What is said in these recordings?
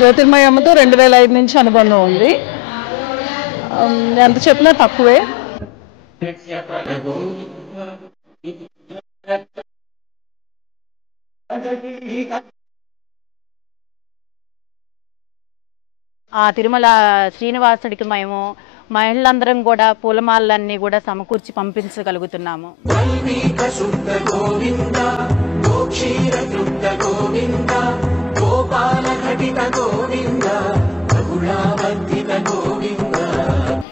జ్యోతిర్మయమ్మతో 2005 నుంచి అనుబంధం ఉంది. ఎంత చెప్పినా తక్కువే. ఆ తిరుమల శ్రీనివాసుడికి మేము మహిళలందరం కూడా పూలమాలన్నీ కూడా సమకూర్చి పంపించగలుగుతున్నాము.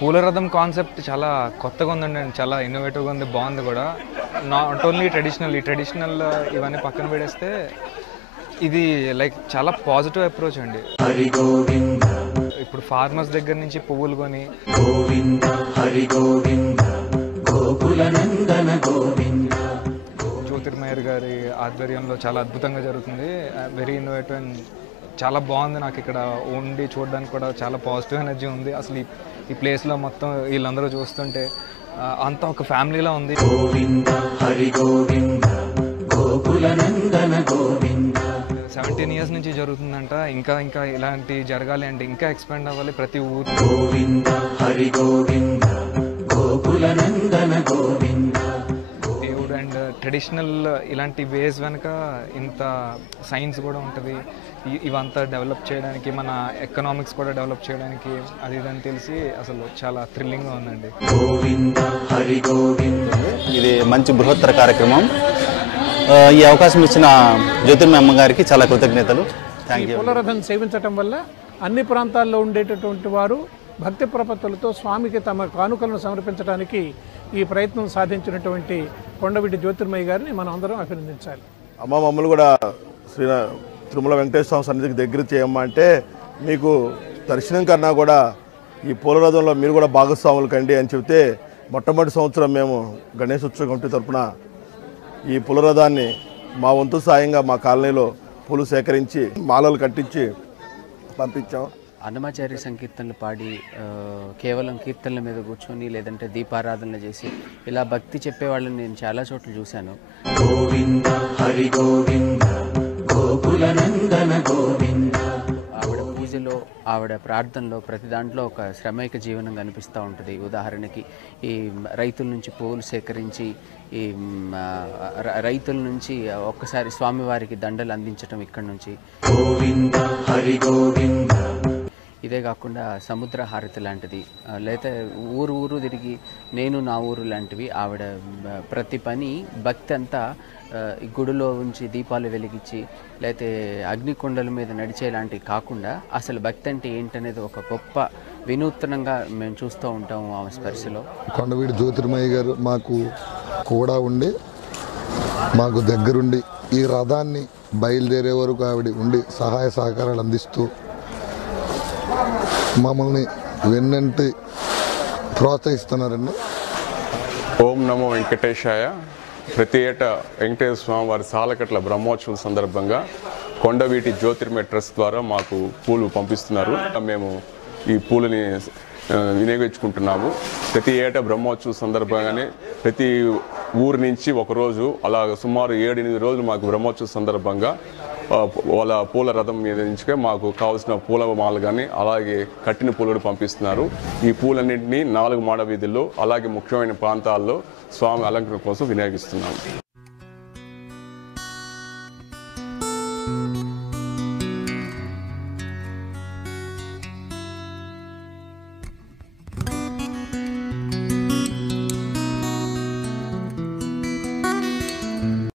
పూలరథం కాన్సెప్ట్ చాలా కొత్తగా ఉందండి, చాలా ఇన్నోవేటివ్గా ఉంది, బాగుంది కూడా. నాట్ ఓన్లీ ట్రెడిషనల్ ఇవన్నీ పక్కన పెడేస్తే ఇది లైక్ చాలా పాజిటివ్ అప్రోచ్ అండి. ఇప్పుడు ఫార్మర్స్ దగ్గర నుంచి పువ్వులు కొని జ్యోతిర్మయర్ గారి ఆధ్వర్యంలో చాలా అద్భుతంగా జరుగుతుంది. వెరీ ఇన్నోవేటివ్ అండ్ చాలా బాగుంది. నాకు ఇక్కడ ఉండి చూడడానికి కూడా చాలా పాజిటివ్ ఎనర్జీ ఉంది. అసలు ఈ ప్లేస్లో మొత్తం వీళ్ళందరూ చూస్తుంటే అంతా ఒక ఫ్యామిలీలా ఉంది. 17 years నుంచి జరుగుతుందంట. ఇంకా ఇలాంటి జరగాలి అంటే ఇంకా ఎక్స్పాండ్ అవ్వాలి ప్రతి ఊరు. దేవుడు అండ్ ట్రెడిషనల్ ఇలాంటి వేస్ వెనుక ఇంత సైన్స్ కూడా ఉంటుంది. ఇవంతా డెవలప్ చేయడానికి, మన ఎకనామిక్స్ కూడా డెవలప్ చేయడానికి అది ఇదని తెలిసి అసలు చాలా థ్రిల్లింగ్గా ఉందండి. ఇది మంచి బృహత్తర కార్యక్రమం. ఈ అవకాశం ఇచ్చిన జ్యోతిర్మయమ్మ గారికి చాలా కృతజ్ఞతలు. Thank you. పూలరథం సేవించడం వల్ల అన్ని ప్రాంతాల్లో ఉండేటటువంటి వారు భక్తి ప్రపత్తులతో స్వామికి తమ కానుకలను సమర్పించడానికి ఈ ప్రయత్నం సాధించినటువంటి కొండవీటి జ్యోతిర్మయ్య గారిని మనం అందరం అభినందించాలి. అమ్మ మమ్మల్ని కూడా తిరుమల వెంకటేశ్వర సన్నిధికి దగ్గర చేయమ్మా అంటే, మీకు దర్శనం కన్నా కూడా ఈ పూలరథంలో మీరు కూడా భాగస్వాములు కండి అని చెబితే, మొట్టమొదటి సంవత్సరం మేము గణేష్ ఉత్సవ కమిటీ తరఫున ఈ పూలరథాన్ని మా వంతు సాయంగా మా కాలనీలో పూలు సేకరించి మాలలు కట్టించి పంపించాం. అన్నమాచార్య సంకీర్తనలు పాడి కేవలం కీర్తనల మీద కూర్చొని లేదంటే దీపారాధనలు చేసి ఇలా భక్తి చెప్పేవాళ్ళని నేను చాలా చోట్ల చూశాను. ఆవిడ పూజలో, ఆవిడ ప్రార్థనలో ప్రతి దాంట్లో ఒక శ్రమైక జీవనం కనిపిస్తూ ఉంటుంది. ఉదాహరణకి ఈ రైతుల నుంచి పువ్వులు సేకరించి ఈ రైతుల నుంచి ఒక్కసారి స్వామివారికి దండలు అందించడం ఇక్కడి నుంచి. ఇదే కాకుండా సముద్ర హారతి లాంటిది, లేకపోతే ఊరు తిరిగి నేను నా ఊరు లాంటివి. ఆవిడ ప్రతి పని భక్తి అంతా గుడిలో ఉంచి దీపాలు వెలిగించి లేకపోతే అగ్నికొండల మీద నడిచేలాంటివి కాకుండా అసలు భక్తి అంటే ఏంటనేది ఒక గొప్ప వినూత్నంగా మేము చూస్తూ ఉంటాము ఆమె స్పర్శలో. కొండవీటి జ్యోతిర్మయ్య గారు మాకు కూడా ఉండి, మాకు దగ్గరుండి ఈ రథాన్ని బయలుదేరే వరకు ఆవిడ ఉండి సహాయ సహకారాలు అందిస్తూ మమ్మల్ని వెన్నంటి ప్రోత్సహిస్తున్నారండి. ఓం నమో వెంకటేశాయ. ప్రతి ఏటా వెంకటేశ్వర స్వామి వారి సాలకట్ల బ్రహ్మోత్సవం సందర్భంగా కొండవీటి జ్యోతిర్మయ ట్రస్ట్ ద్వారా మాకు పూలు పంపిస్తున్నారు. మేము ఈ పూలని వినియోగించుకుంటున్నాము. ప్రతి ఏటా బ్రహ్మోత్సవం సందర్భంగానే ప్రతి ఊరి నుంచి ఒకరోజు అలా సుమారు 7-8 రోజులు మాకు బ్రహ్మోత్సవం సందర్భంగా వాళ్ళ పూల రథం మీద నుంచి మాకు కావాల్సిన పూల మాలు కానీ అలాగే కట్టిన పూలు కూడా పంపిస్తున్నారు. ఈ పూలన్నింటినీ 4 మాడ వీధుల్లో అలాగే ముఖ్యమైన ప్రాంతాల్లో స్వామి అలంకరణ కోసం వినియోగిస్తున్నాము.